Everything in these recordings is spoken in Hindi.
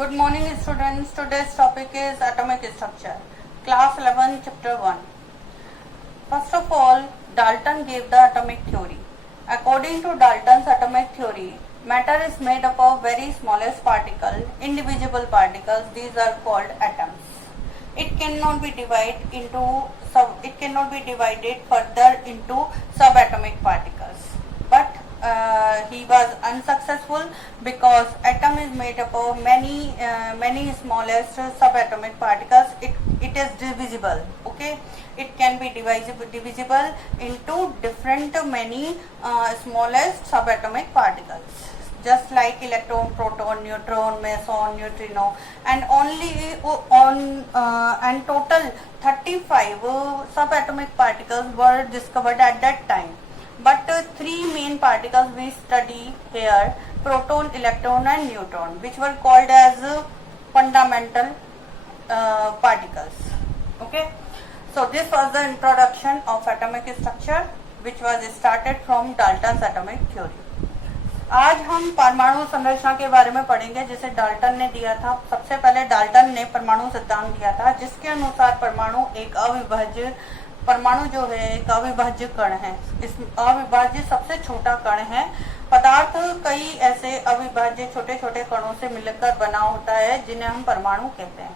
Good morning students. Today's topic is atomic structure. Class 11 chapter 1. First of all, Dalton gave the atomic theory. According to Dalton's atomic theory, matter is made up of very smallest particle, indivisible particles. These are called atoms. It cannot be divided further into subatomic particles. But he was unsuccessful because atom is made up of many smallest subatomic particles. It is divisible. Okay, it can be divisible into different many smallest subatomic particles, just like electron, proton, neutron, meson, neutrino, and and total 35 subatomic particles were discovered at that time. But three main particles we study here: proton, electron, and neutron, which were called as fundamental particles. Okay, so this was the introduction of atomic structure, which was started from Dalton's atomic theory. आज हम परमाणु संरचना के बारे में पढ़ेंगे, जिसे डाल्टन ने दिया था. सबसे पहले डाल्टन ने परमाणु सिद्धांत दिया था, जिसके अनुसार परमाणु जो है एक अविभाज्य कण है. इस अविभाज्य सबसे छोटा कण है. पदार्थ कई ऐसे अविभाज्य छोटे छोटे कणों से मिलकर बना होता है, जिन्हें हम परमाणु कहते हैं.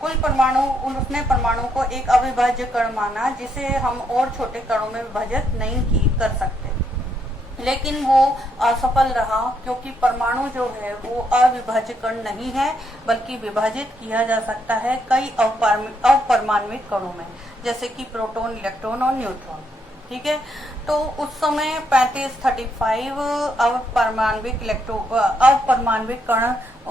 कुल परमाणु, उसने परमाणु को एक अविभाज्य कण माना, जिसे हम और छोटे कणों में विभाजित नहीं कर सकते. लेकिन वो असफल रहा, क्योंकि परमाणु जो है वो अविभाज्य कण नहीं है, बल्कि विभाजित किया जा सकता है कई अपरमाण्विक कणों में, जैसे कि प्रोटॉन, इलेक्ट्रॉन और न्यूट्रॉन. ठीक है, तो उस समय 35 अपरमाण्विक कण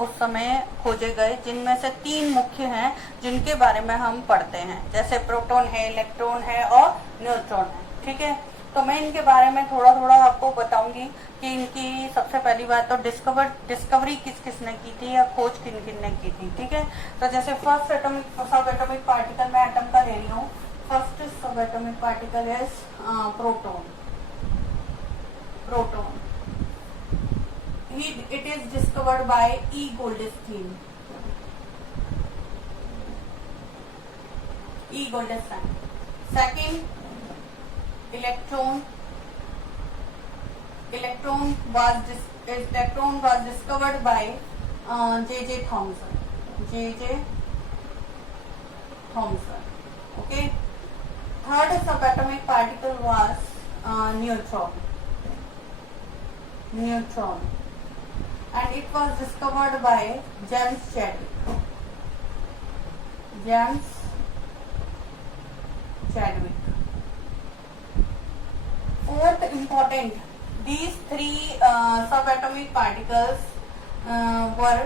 उस समय खोजे गए, जिनमें से 3 मुख्य हैं, जिनके बारे में हम पढ़ते हैं, जैसे प्रोटॉन है, इलेक्ट्रॉन है और न्यूट्रॉन है. ठीक है, तो मैं इनके बारे में थोड़ा थोड़ा आपको बताऊंगी कि इनकी सबसे पहली बात तो डिस्कवरी किस किसने की थी या खोज किन किन ने की थी. ठीक है, तो जैसे फर्स्ट सब एटॉमिक पार्टिकल मैं एटम का ले रही हूँ. फर्स्ट सब atomic particle is proton. It is discovered by E. Goldstein. Second, electron was discovered by J.J. Thomson. Okay. Third subatomic particle was neutron, and it was discovered by James Chadwick. Fourth important, these 3 subatomic particles were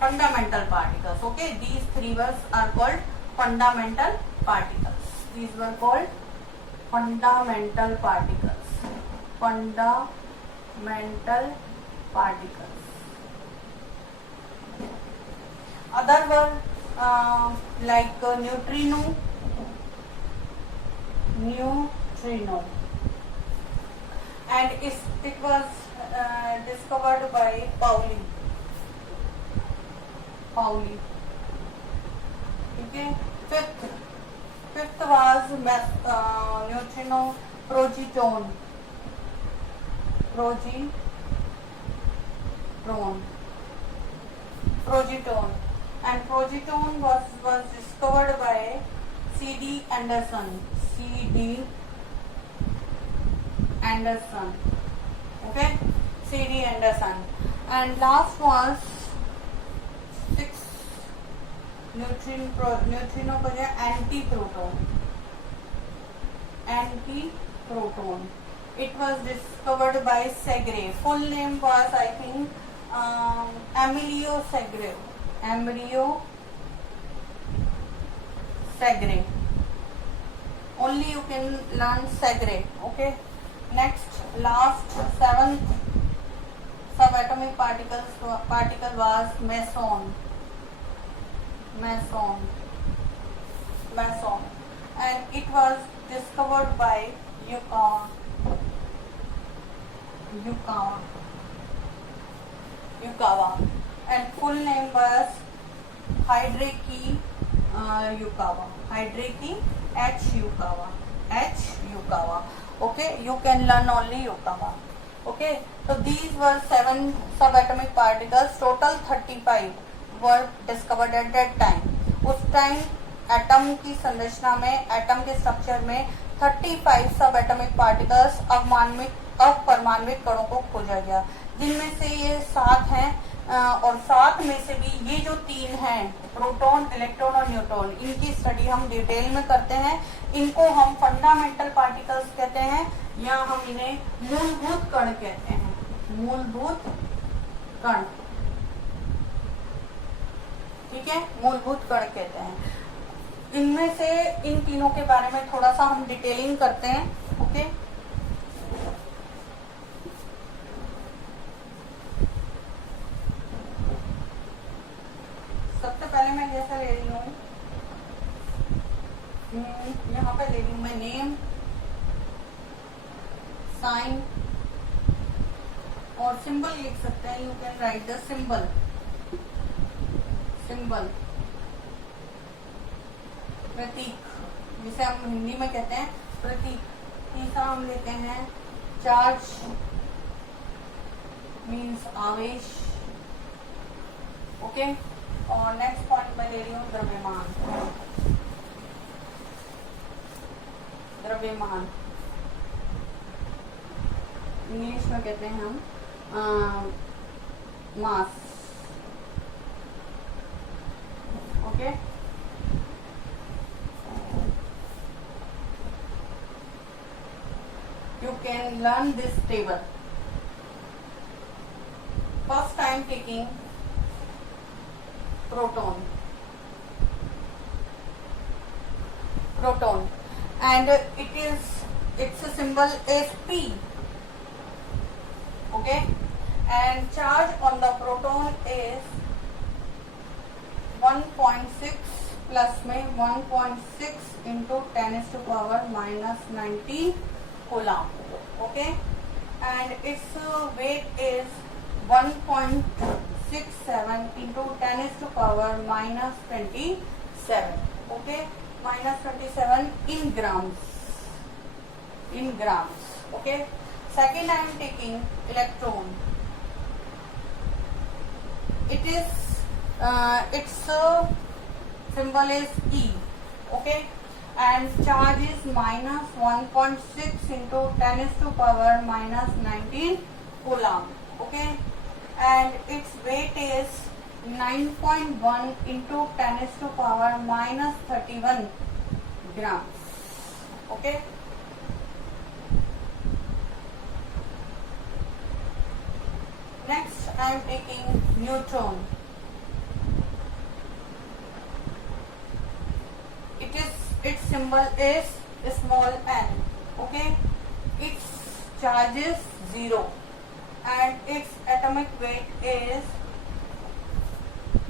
fundamental particles. Okay, these 3 are called fundamental particles. These were called fundamental particles. Other were like neutrino, and it was discovered by Pauli. Okay. Fifth was neutrino, positron, and positron was discovered by C.D. Anderson. Okay, C.D. Anderson. And last was 6 neutrino को जो antiproton. It was discovered by Segre. Full name was, I think, Emilio Segre. Only you can learn Segre. Okay. Next, last 7th subatomic particle was meson, and it was discovered by Yukawa. Yukawa. and full name was Hideki Yukawa. Hideki H. Yukawa. H. Yukawa. Okay, you can learn only Yukawa. Okay, so these were 7 subatomic particles. Total 35 were discovered at that time. उस टाइम एटम की संरचना में, एटम के स्ट्रक्चर में 35 सब एटॉमिक पार्टिकल्स अपरमाणविक कणों को खोजा गया, जिनमें से ये 7 हैं और 7 में से भी ये जो 3 हैं, प्रोटॉन, इलेक्ट्रॉन और न्यूट्रॉन, इनकी स्टडी हम डिटेल में करते हैं। इनको हम फंडामेंटल पार्टिकल्स कहते हैं या हम इन्हें मूलभूत कण कहते हैं। मूलभूत कण, ठीक है, मूलभूत कण कहते हैं। इनमें से इन तीनों के बारे में थोड़ा सा हम डिटेलिंग करते हैं। ओके, सबसे पहले मैं जैसा ले रही हूँ, यहाँ पे ले रही हूँ मैं नेम, साइन और सिंबल लिख सकते हैं। You can write the symbol. Symbol प्रतीक, जिसे हम हिंदी में कहते हैं प्रतीक। तीसरा हम लेते हैं चार्ज, मीन्स आवेश। ओके, और नेक्स्ट पॉइंट मैं ले रही हूँ द्रव्यमान। द्रव्यमान इंग्लिश में कहते हैं हम mass. Okay, you can learn this table. First I am taking proton, and its symbol is P. Okay, and charge on the proton is 1.6 plus में 1.6 into 10⁻⁻⁻19 coulomb. Okay, and its weight is 1.67 into 10⁻⁻27. Okay, -27 in grams. In grams. Okay. Second, I am taking electron. It is its symbol is E. Okay, and charge is -1.6 into 10⁻⁻19 coulomb. Okay, and its weight is 9.1 into 10⁻⁻31 grams. Okay. Next, I am taking neutron. Its symbol is small n. Okay, its charge is 0 and its atomic weight is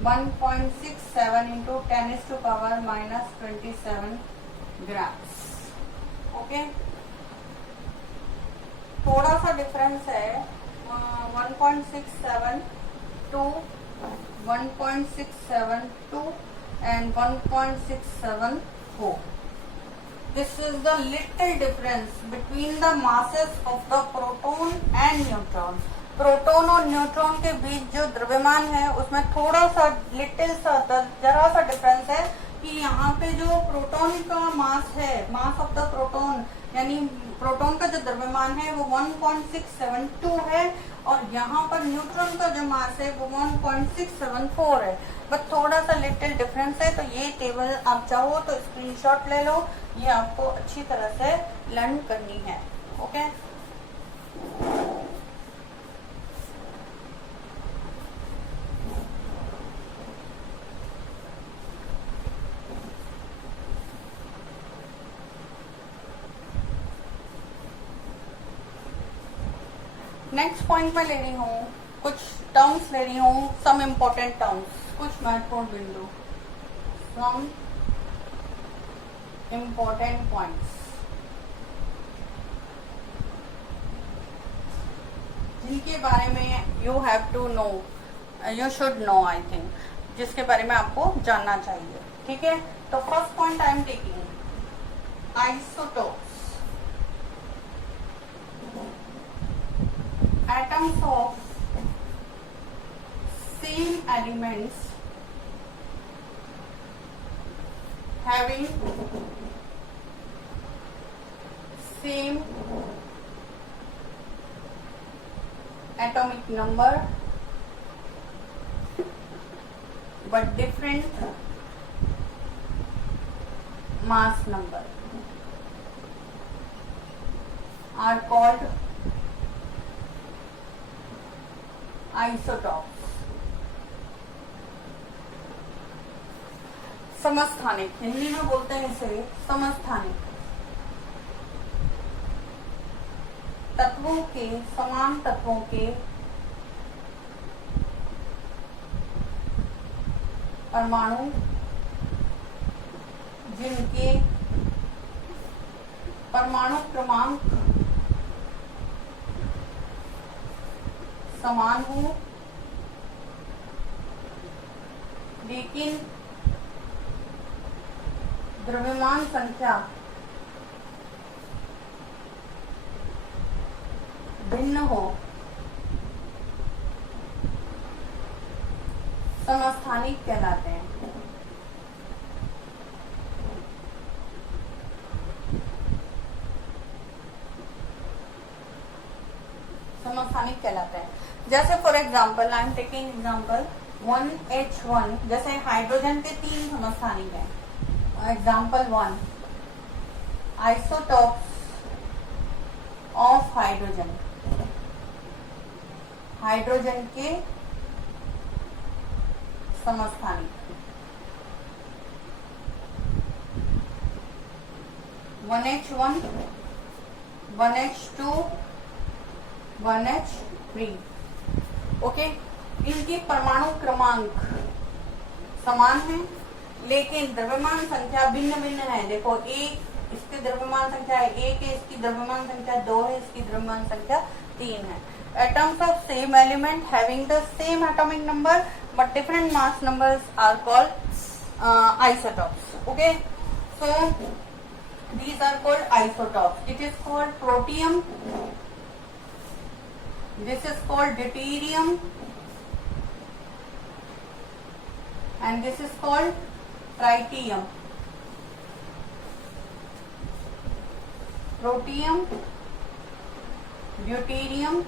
1.67 into 10⁻⁻27 grams. Okay, थोड़ा सा डिफरेंस है 1.67 to 1.672 and 1.674. This is the little difference between the masses of the proton and neutron. Proton और न्यूट्रॉन के बीच जो द्रव्यमान है उसमें थोड़ा सा जरा सा डिफरेंस है कि यहाँ पे जो प्रोटॉन का मास है, मास ऑफ द प्रोटॉन, यानी प्रोटॉन का जो द्रव्यमान है वो 1.672 है और यहाँ पर न्यूट्रॉन का जो मास है वो 1.674 है। बट थोड़ा सा लिटिल डिफरेंस है। तो ये टेबल आप चाहो तो स्क्रीनशॉट ले लो, ये आपको अच्छी तरह से लर्न करनी है। ओके, नेक्स्ट पॉइंट में ले रही हूँ, कुछ टर्म्स ले रही हूँ, सम इम्पोर्टेंट टर्म्स, कुछ महत्वपूर्ण बिंदु, सम इम्पोर्टेंट पॉइंट्स जिनके बारे में you have to know you should know, I think, जिसके बारे में आपको जानना चाहिए। ठीक है, तो first point I am taking isotopes, atoms of same elements having same atomic number but different mass number are called isotopes. समस्थानिक, हिंदी में बोलते हैं इसे समस्थानिक, तत्वों के, समान तत्वों के परमाणु जिनके परमाणु क्रमांक समान हो लेकिन द्रव्यमान संख्या भिन्न हो, समस्थानिक कहलाते हैं। समस्थानिक कहलाते हैं। जैसे for example, I am taking example 1H1, जैसे हाइड्रोजन के 3 समस्थानिक हैं। Example 1, isotopes of hydrogen, hydrogen के समस्थानिक 1H1, 1H2, 1H3। ओके, इनके परमाणु क्रमांक समान है लेकिन द्रव्यमान संख्या भिन्न भिन्न है। देखो, एक इसकी द्रव्यमान संख्या 1 है, इसकी द्रव्यमान संख्या 2 है, इसकी द्रव्यमान संख्या 3 है। Atoms of same element having the same atomic number but different mass numbers are called isotopes. Okay, so these are called isotopes. It is called protium, this is called deuterium, and this is called tritium. Protium, deuterium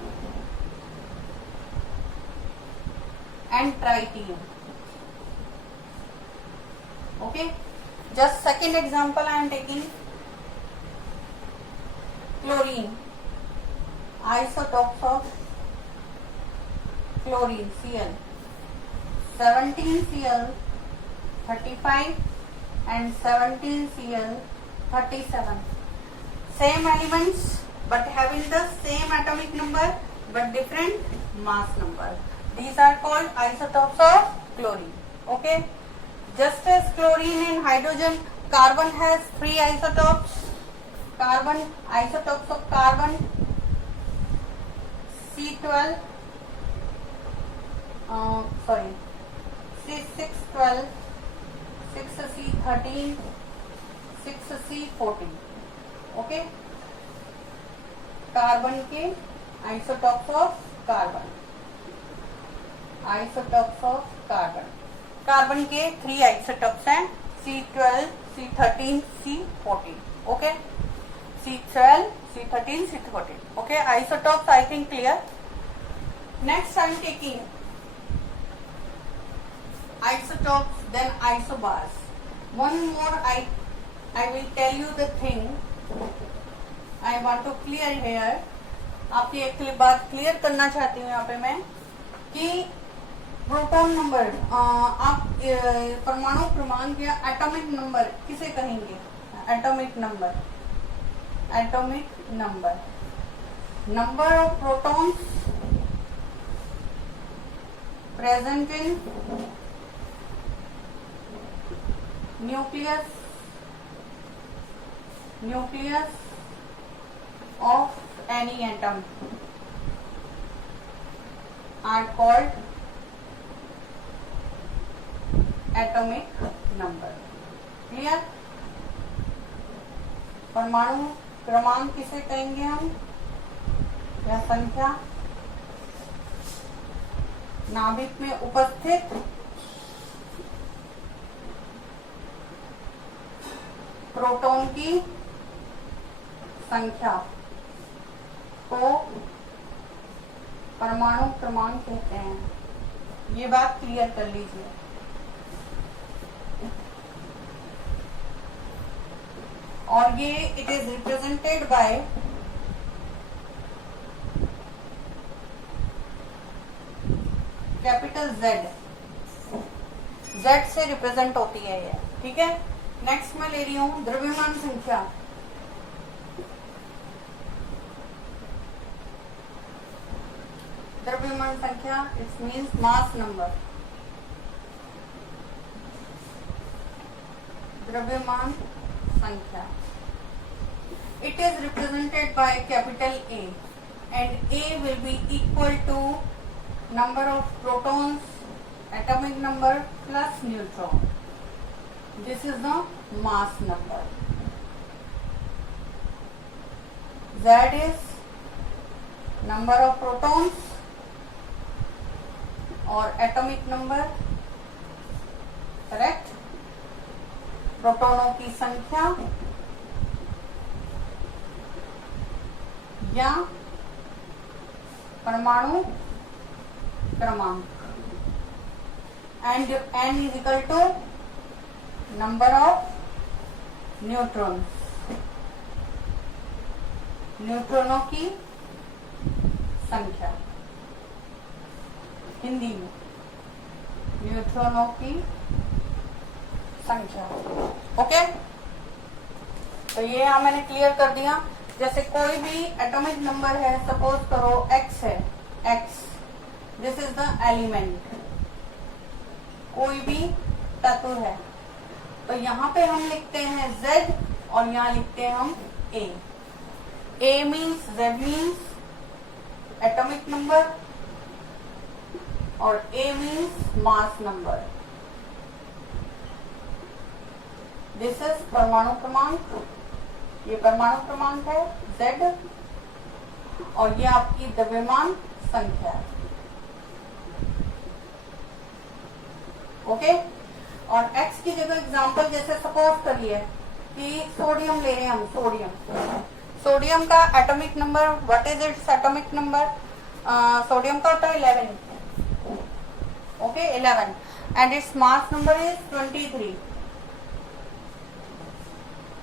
and tritium. Okay, just second example I am taking chlorine, isotopes of chlorine, Cl, 17Cl 35 and 17Cl 37, same elements but having the same atomic number but different mass number. These are called isotopes of chlorine. Okay, just as chlorine and hydrogen, carbon has 3 isotopes. Carbon, isotopes of carbon, C12, C612, 6C13, 6C14. Okay, carbon के isotopes of carbon, isotopes of carbon, carbon के 3 आइसोटॉप्स हैं, C12, C13, C14. Okay, C12, C13, C14. Okay, isotopes I think clear. Next I am taking isotopes, then isobars. One more I will tell you the thing I want to clear here. आपकी एक बात क्लियर करना चाहती हूँ यहाँ पे मैं कि प्रोटॉन नंबर, आप परमाणु क्रमांक या एटॉमिक नंबर किसे कहेंगे? Atomic number, atomic number, number of protons present in nucleus of any atom are called atomic number. Clear? परमाणु क्रमांक किसे कहेंगे हम? या संख्या नाभिक में उपस्थित प्रोटॉन की संख्या को परमाणु क्रमांक कहते हैं। ये बात क्लियर कर लीजिए। और ये it is represented by capital Z। Z से रिप्रेजेंट होती है ये। ठीक है, नेक्स्ट मैं ले रही हूं द्रव्यमान संख्या। द्रव्यमान संख्या इट मीन्स मास नंबर। द्रव्यमान संख्या it is represented by capital A and A will be equal to number of protons, atomic number plus neutron. This is the mass number. Z is number of protons और atomic number, correct? प्रोटॉनों की संख्या या परमाणु क्रमांक। And n is equal to number of neutron, न्यूट्रॉनों की संख्या। हिंदी में न्यूट्रॉनों की संख्या। ओके, तो ये यहां मैंने क्लियर कर दिया। जैसे कोई भी एटॉमिक नंबर है, सपोज करो x है, x this is the element, कोई भी तत्व है, तो यहाँ पे हम लिखते हैं Z और यहाँ लिखते हैं हम A। A means Z means atomic number और A means mass number. This is परमाणु क्रमांक, ये परमाणु क्रमांक है Z और ये आपकी द्रव्यमान संख्या है। ओके, और X की जगह एग्जांपल जैसे सपोज करिए कि सोडियम ले रहे हैं हम, सोडियम का atomic number, what is its atomic number? Sodium का होता है 11, okay 11, and its mass number is 23,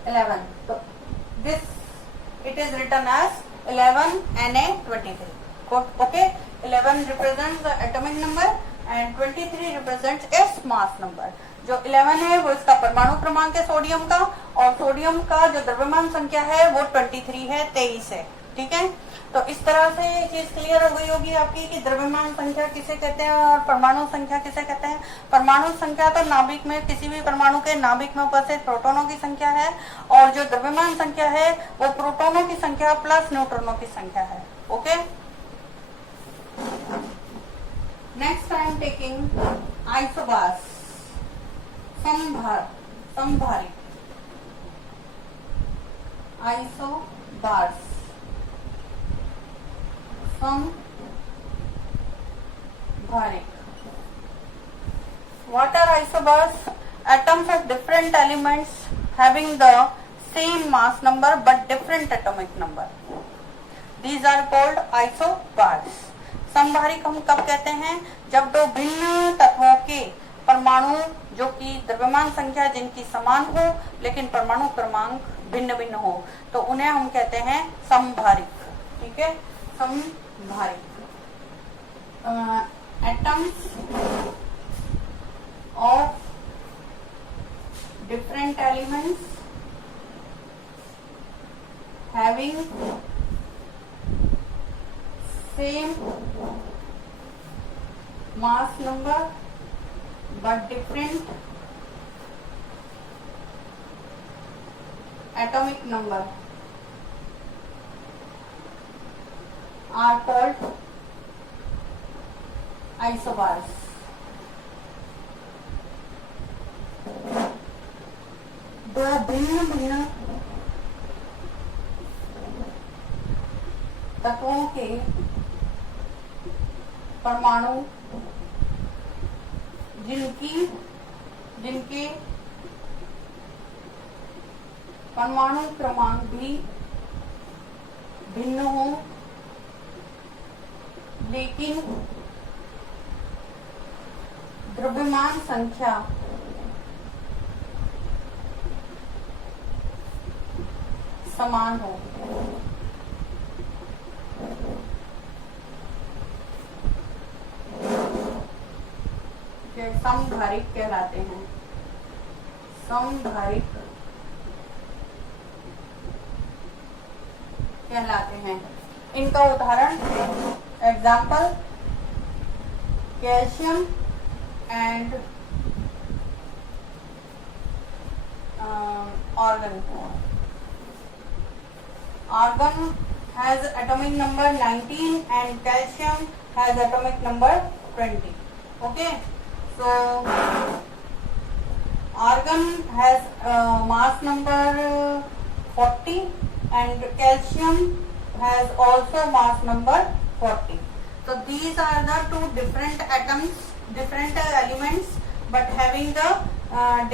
11। तो this it is written as 11 Na23. Okay, 11 represents the atomic number and 23 represents its mass number. जो 11 है वो इसका परमाणु क्रमांक है सोडियम का, और सोडियम का जो द्रव्यमान संख्या है वो 23 है, 23 है। ठीक है, तो इस तरह से ये चीज क्लियर हो गई होगी आपकी कि द्रव्यमान संख्या किसे कहते हैं और परमाणु संख्या किसे कहते हैं। परमाणु संख्या तो नाभिक में किसी भी परमाणु के नाभिक में उपस्थित प्रोटॉनों की संख्या है, और जो द्रव्यमान संख्या है वो प्रोटॉनों की संख्या प्लस न्यूट्रॉनों की संख्या है। Okay, next I am taking isobars, समभारी, आइसोबार्स, समभारिक। What are isobars? Atoms of different elements having the same mass number but different atomic number. These are called isobars. समभारिक हम कब कहते हैं? जब दो भिन्न तत्वों के परमाणु जो कि द्रव्यमान संख्या जिनकी समान हो लेकिन परमाणु क्रमांक भिन्न भिन्न हो, तो उन्हें हम कहते हैं समभारिक। ठीक है, समभारिक। Atoms of different elements having same mass number but different atomic number are called isobars. दो भिन्न भिन्न तत्वों के परमाणु जिनके परमाणु क्रमांक भी भिन्न हो, लेकिन द्रव्यमान संख्या समान हो। समधारिक कहलाते हैं। समधारिक कहलाते हैं। इनका उदाहरण, example, calcium and organ. Argon has atomic number 19 and calcium has atomic number 20. Okay, so argon has mass number 40 and calcium has also mass number 40. So these are the two different atoms, different elements, but having the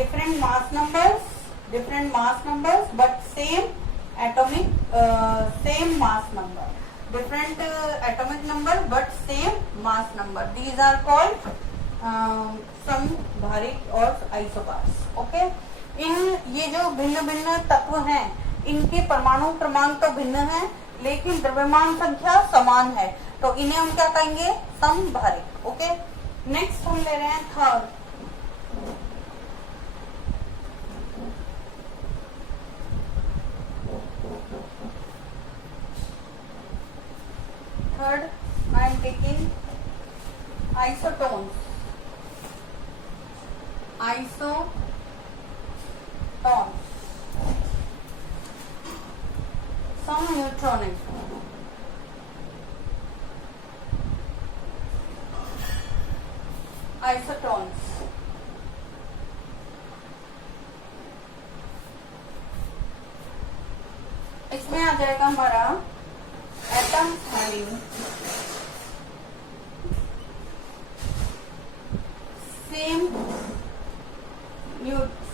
different mass numbers, but same atomic, same mass number. Different atomic number but same mass number. These are called समधारिक और आइसोबार्स। ओके, ये जो भिन्न भिन्न तत्व हैं, इनके परमाणु क्रमांक तो भिन्न है, लेकिन द्रव्यमान संख्या समान है, तो इन्हें हम क्या कहेंगे? समधारिक। ओके, नेक्स्ट हम ले रहे हैं third. Third, I am taking isotones. Some neutronic. Isotones. इसमें आ जाएगा हमारा atoms having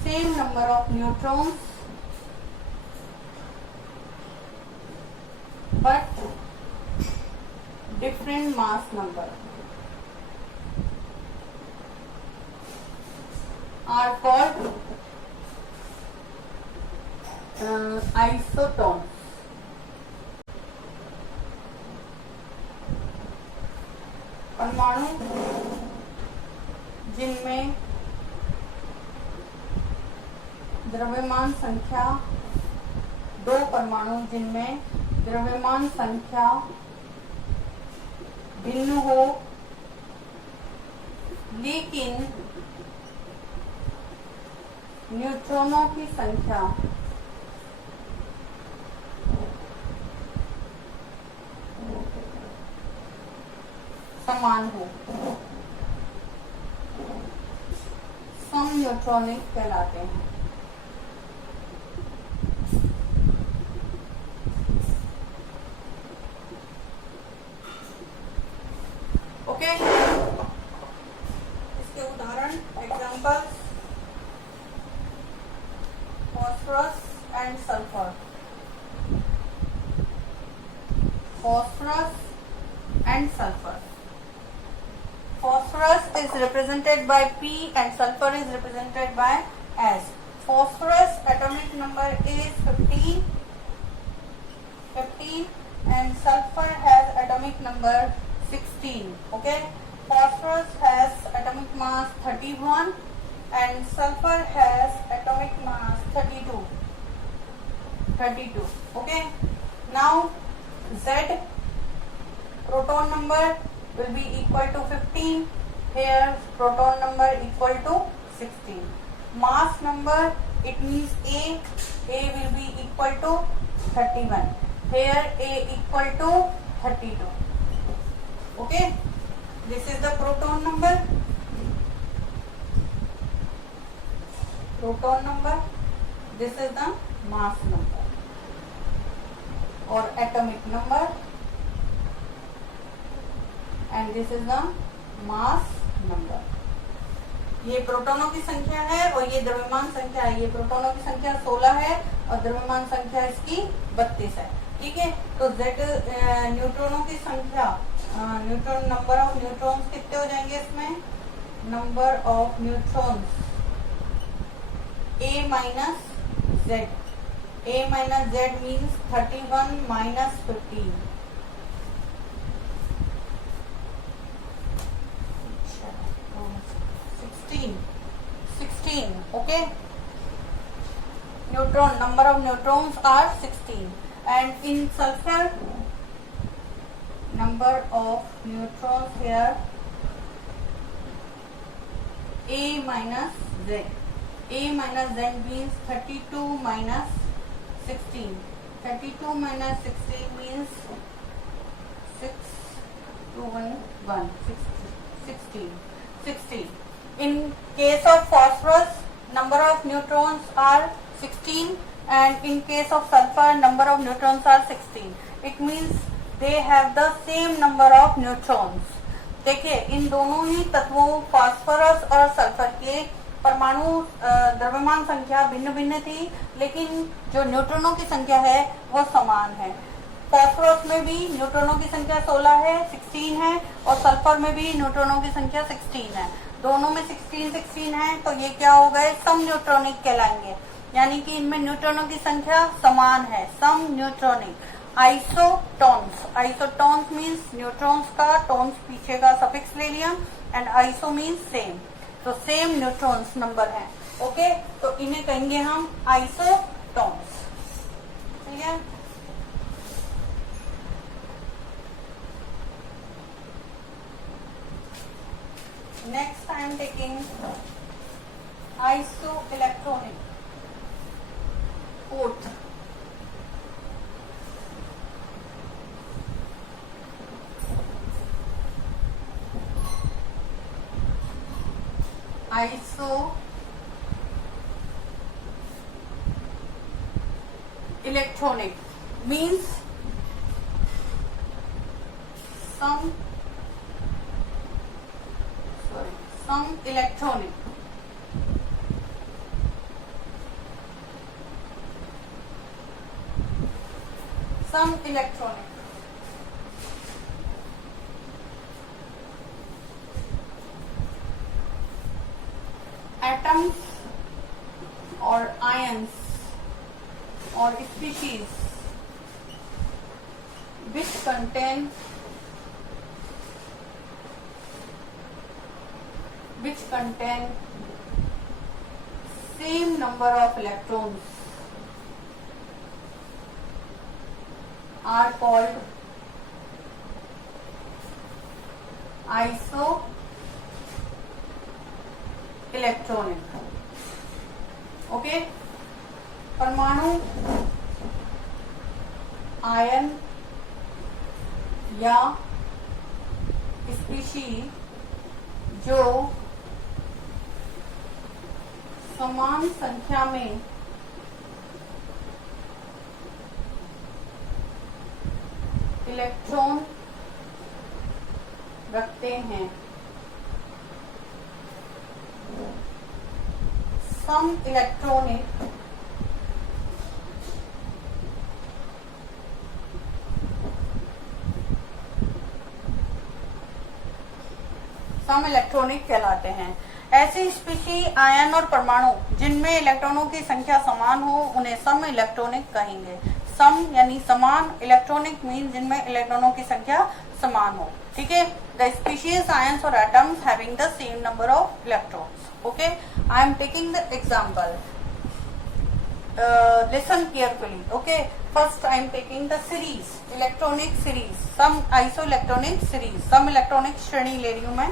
same number of neutrons but different mass number are called isotones. परमाणु जिनमें द्रव्यमान संख्या, दो परमाणु जिनमें द्रव्यमान संख्या भिन्न हो, लेकिन न्यूट्रॉनों की संख्या समान हो, समन्यूट्रॉनिक कहलाते हैं। ओके, इसके उदाहरण, example, phosphorus and sulphur. Phosphorus and sulphur. Phosphorus is represented by P and sulfur is represented by S. Phosphorus atomic number is 15 and sulfur has atomic number 16. Okay, phosphorus has atomic mass 31 and sulfur has atomic mass 32. Okay, now Z, proton number will be equal to 15. Here proton number equal to 16. Mass number, it means A will be equal to 31. Here A equal to 32. Okay, this is the proton number. This is the mass number और atomic number and this is the mass number. ये प्रोटॉनों की संख्या है और ये द्रव्यमान संख्या है। ये प्रोटॉनों की संख्या 16 है और द्रव्यमान संख्या इसकी 32 है। ठीक है, तो Z न्यूट्रॉनों की संख्या, न्यूट्रॉन नंबर ऑफ न्यूट्रॉन्स कितने हो जाएंगे इसमें? Number of neutrons A minus Z। A minus Z means 31 minus 15। 16, okay? Neutron, number of neutrons are 16, and in sulfur, number of neutrons here A minus Z. A minus Z means 32 minus 16. 32 minus 16 means 6 to 1, 16. 16. In case of phosphorus, number of neutrons are 16, and in case of sulfur, number of neutrons are 16. It means they have the same number of neutrons. देखिए, इन दोनों ही तत्वों फास्फोरस और सल्फर के परमाणु द्रव्यमान संख्या भिन्न भिन्न थी, लेकिन जो न्यूट्रॉनों की संख्या है वो समान है। फास्फोरस में भी न्यूट्रॉनों की संख्या 16 है, 16 है, और सल्फर में भी न्यूट्रॉनों की संख्या 16 है। दोनों में 16 है, तो ये क्या हो गए? सम न्यूट्रॉनिक कहलाएंगे, यानी कि इनमें न्यूट्रॉनों की संख्या समान है, सम न्यूट्रॉनिक। आइसोटॉन्स, आइसोटॉन्स मीन्स न्यूट्रॉन्स का टॉन्स पीछे का सफिक्स ले लिया, एंड आइसो मीन्स सेम, तो सेम न्यूट्रॉन्स नंबर है। ओके, तो इन्हें कहेंगे हम आइसोटॉन्स। ठीक है, next I am taking isoelectronic, fourth। Isoelectronic means some electronic atoms or ions or species which contain same number of electrons are called isoelectronic। Okay, परमाणु आयन या स्पीशीज जो समान संख्या में इलेक्ट्रॉन रखते हैं, सम इलेक्ट्रॉनिक कहलाते हैं। ऐसी स्पीशी आयन और परमाणु जिनमें इलेक्ट्रॉनों की संख्या समान हो उन्हें सम इलेक्ट्रॉनिक कहेंगे। सम यानी समान, इलेक्ट्रॉनिक मीन जिनमें इलेक्ट्रॉनों की संख्या समान हो। ठीक है, द स्पीशीज आयंस और atoms having the same number of electrons. Okay, I am taking the example, listen carefully। okay, first I am taking the series, electronic series, some isoelectronic series, some electronic श्रेणी ले रही हूं मैं।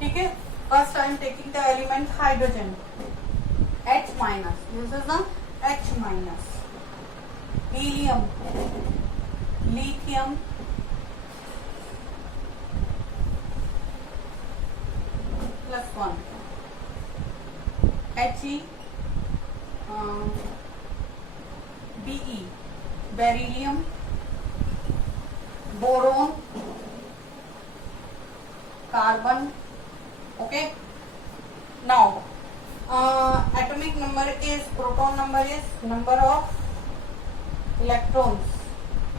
ठीक है, first I am taking the element hydrogen, H minus, this is the H minus, helium, lithium, plus 1, He, beryllium, boron, carbon. Okay. Now, atomic number is, proton number is number of electrons.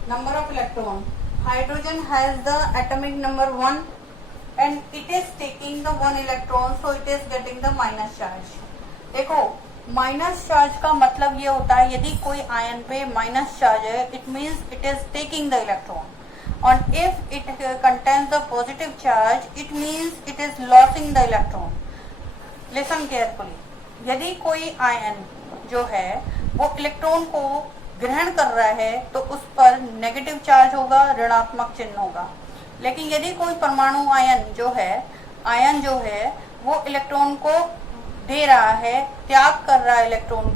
Number of electron. Hydrogen has the atomic number 1 and it is taking the 1 electron, so it is getting the minus charge. देखो माइनस चार्ज का मतलब ये होता है यदि कोई आयन पे माइनस चार्ज है, it means it is taking the electron. And if it contains the positive charge, it means it is losing the electron. Listen carefully. यदि कोई आयन जो है वो इलेक्ट्रॉन को ग्रहण कर रहा है तो उस पर नेगेटिव चार्ज होगा, ऋणात्मक चिन्ह होगा. लेकिन यदि कोई परमाणु आयन जो है वो इलेक्ट्रॉन को दे रहा है, त्याग कर रहा है इलेक्ट्रॉन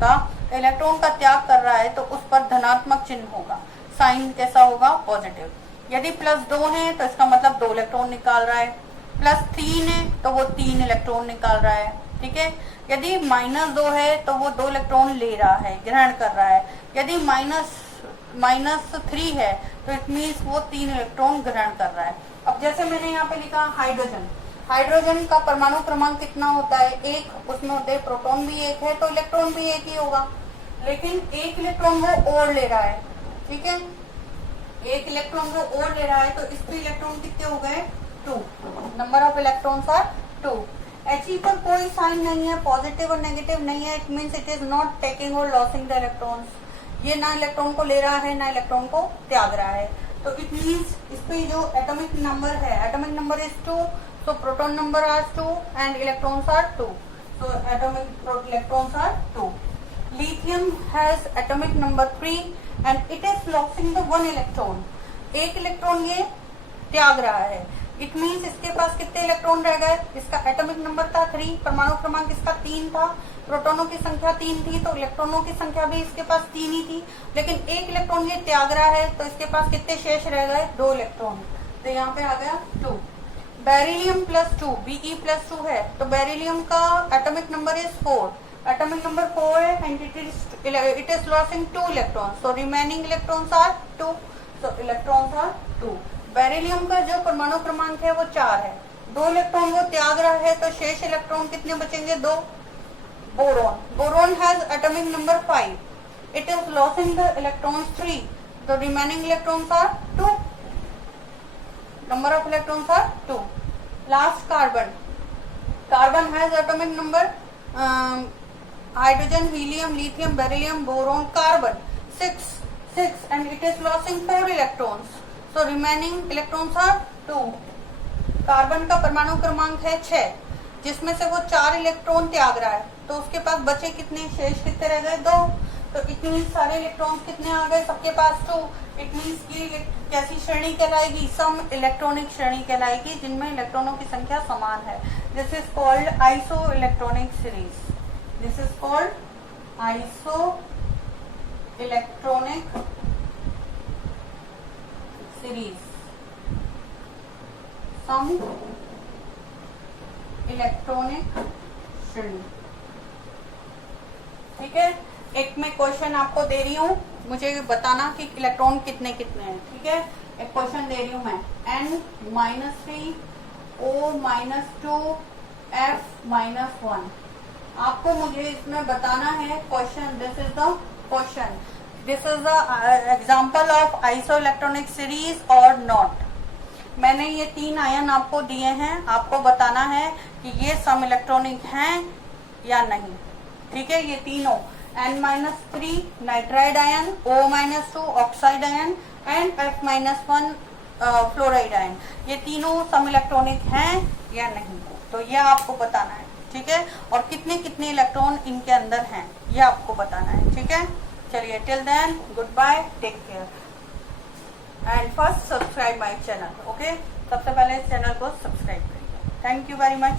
का त्याग कर रहा है तो उस पर धनात्मक चिन्ह होगा. साइन कैसा होगा? पॉजिटिव. यदि +2 है तो इसका मतलब 2 इलेक्ट्रॉन निकाल रहा है. +3 है तो वो 3 इलेक्ट्रॉन निकाल रहा है. ठीक है. यदि -2 है तो वो 2 इलेक्ट्रॉन ले रहा है, ग्रहण कर रहा है. यदि -3 है तो इट मीन्स वो 3 इलेक्ट्रॉन ग्रहण कर रहा है. अब जैसे मैंने यहाँ पे लिखा हाइड्रोजन का परमाणु क्रमांक कितना होता है? 1. उसमें होते हैं प्रोटॉन भी 1 है तो इलेक्ट्रॉन भी 1 ही होगा. लेकिन 1 इलेक्ट्रॉन वो और ले रहा है. ठीक है. 1 इलेक्ट्रॉन वो और ले रहा है तो इस पे इलेक्ट्रॉन कितने हो गए? 2. Number of electrons are 2. He पर कोई साइन नहीं है, पॉजिटिव और नेगेटिव नहीं है. It means it is not taking और लॉसिंग द इलेक्ट्रॉन्स. ये ना इलेक्ट्रॉन को ले रहा है ना इलेक्ट्रॉन को त्याग रहा है. तो इट मीन्स इस पे जो एटॉमिक नंबर है, atomic number is 2. So proton number are 2 and electrons are 2. So atomic electrons are 2. Lithium has atomic number 3 and it is losing the 1 electron. 1 electron ये त्याग रहा है. इट मीन्स इसके पास कितने इलेक्ट्रॉन रह गए? इसका एटॉमिक नंबर था 3, परमाणु क्रमांक इसका 3 था, प्रोटॉनों की संख्या 3 थी तो इलेक्ट्रॉनों की संख्या भी इसके पास 3 ही थी. लेकिन 1 इलेक्ट्रॉन ये त्याग रहा है तो इसके पास कितने शेष रह गए? 2 इलेक्ट्रॉन. तो यहाँ पे आ गया 2. बेरिलियम +2, Be+2 है तो बेरिलियम का atomic number is 4. Atomic number 4 है and it is losing 2 electrons. So remaining electrons are 2. So electrons are 2. Beryllium का जो परमाणु क्रमांक है वो 4 है. 2 इलेक्ट्रॉन वो त्याग रहा है तो शेष इलेक्ट्रॉन कितने बचेंगे? 2. Boron has atomic number 5. It is losing the electrons 3. So remaining electrons are 2. Number of electrons are 2. Last carbon has atomic number hydrogen, helium, lithium, beryllium, boron, carbon 6 and it is losing 4 electrons. So remaining electrons are 2. Carbon का परमाणु क्रमांक है 6 जिसमें से वो 4 इलेक्ट्रॉन त्याग रहा है तो उसके पास बचे कितने? शेष कितने रह गए? 2. तो इट मीन्स सारे इलेक्ट्रॉन्स कितने आ गए? सबके पास 2. इट मीन्स की कैसी श्रेणी कहलाएगी? सम इलेक्ट्रॉनिक श्रेणी कहलाएगी जिनमें इलेक्ट्रॉनों की संख्या समान है. This is called iso electronic series. This is called isoelectronic series. Some electronic श्रेणी. ठीक है. एक मैं क्वेश्चन आपको दे रही हूँ, मुझे बताना कि इलेक्ट्रॉन कितने कितने हैं. ठीक है. एक क्वेश्चन दे रही हूँ मैं. N-3 O-2 F-1. आपको मुझे इसमें बताना है question. This is the question. This is the example of iso electronic series और नॉट. मैंने ये 3 आयन आपको दिए हैं, आपको बताना है कि ये सम इलेक्ट्रॉनिक हैं या नहीं. ठीक है. ये तीनों N-3 nitride ion, O-2 oxide ion and F-1 fluoride ion, ये तीनों सम इलेक्ट्रॉनिक हैं या नहीं. तो ये आपको बताना है. ठीक है. और कितने कितने इलेक्ट्रॉन इनके अंदर हैं ये आपको बताना है. ठीक है. चलिए, till then good bye, take care and first subscribe my channel. Okay. सबसे पहले इस चैनल को सब्सक्राइब करिए. Thank you very much.